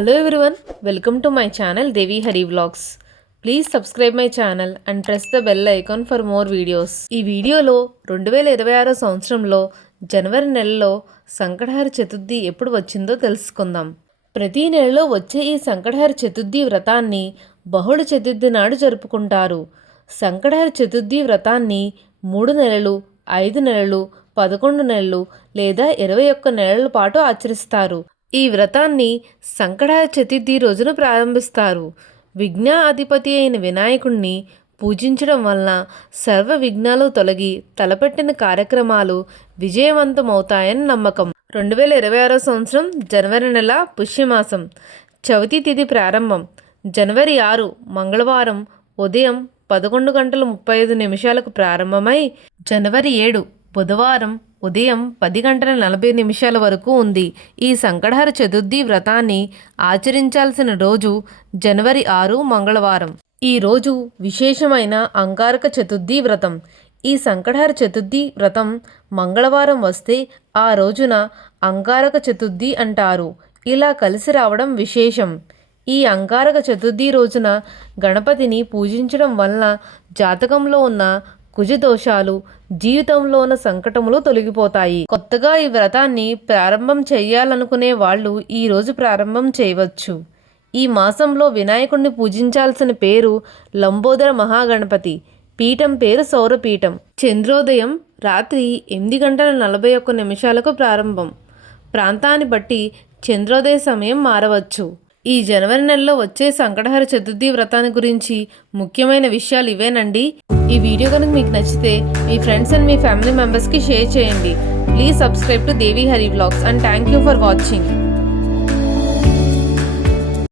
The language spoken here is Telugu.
Hello everyone, welcome to my channel Devi Hari Vlogs. Please subscribe my channel and press the bell icon for more videos. ఈ వీడియోలో 2026 సంవత్సరంలో జనవరి నెలలో సంకటహర చతుర్థి ఎప్పుడు వచ్చిందో తెలుసుకుందాం. ప్రతి నెలలో వచ్చే ఈ సంకటహర చతుర్థి వ్రతాన్ని బహుళ చతుర్థి నాడు జరుపుకుంటారు. సంకటహర చతుర్థి వ్రతాన్ని 3 నెలలు, 5 నెలలు, 11 నెలలు లేదా 21 నెలల పాటు ఆచరిస్తారు. ఈ వ్రతాన్ని సంకటహర చతుర్థి రోజున ప్రారంభిస్తారు. విఘ్నాధిపతి అయిన వినాయకుడిని పూజించడం వలన సర్వ విఘ్నాలు తొలగి తలపెట్టిన కార్యక్రమాలు విజయవంతమవుతాయని నమ్మకం. 2026 సంవత్సరం జనవరి నెల పుష్యమాసం చవితి తిథి ప్రారంభం. జనవరి 6 మంగళవారం ఉదయం 11:35 ప్రారంభమై జనవరి 7 బుధవారం ఉదయం 10:40 వరకు ఉంది. ఈ సంకటహర చతుర్థి వ్రతాన్ని ఆచరించాల్సిన రోజు జనవరి 6 మంగళవారం. ఈ రోజు విశేషమైన అంగారక చతుర్థి వ్రతం. ఈ సంకటహర చతుర్థి వ్రతం మంగళవారం వస్తే ఆ రోజున అంగారక చతుర్థి అంటారు. ఇలా కలిసి రావడం విశేషం. ఈ అంగారక చతుర్థి రోజున గణపతిని పూజించడం వలన జాతకంలో ఉన్న కుజదోషాలు, జీవితంలో ఉన్న సంకటములు తొలగిపోతాయి. కొత్తగా ఈ వ్రతాన్ని ప్రారంభం చేయాలనుకునే వాళ్ళు ఈ రోజు ప్రారంభం చేయవచ్చు. ఈ మాసంలో వినాయకుడిని పూజించాల్సిన పేరు లంబోదర మహాగణపతి. పీఠం పేరు సౌరపీఠం. చంద్రోదయం రాత్రి 8:41 ప్రారంభం. ప్రాంతాన్ని బట్టి చంద్రోదయ సమయం మారవచ్చు. ఈ జనవరి నెలలో వచ్చే సంకటహర చతుర్థి వ్రతాన్ని గురించి ముఖ్యమైన విషయాలు ఇవేనండి. ఈ వీడియో కనుక మీకు నచ్చితే మీ ఫ్రెండ్స్ అండ్ మీ ఫ్యామిలీ మెంబర్స్కి షేర్ చేయండి. Please subscribe to Devi Hari vlogs and thank you for watching.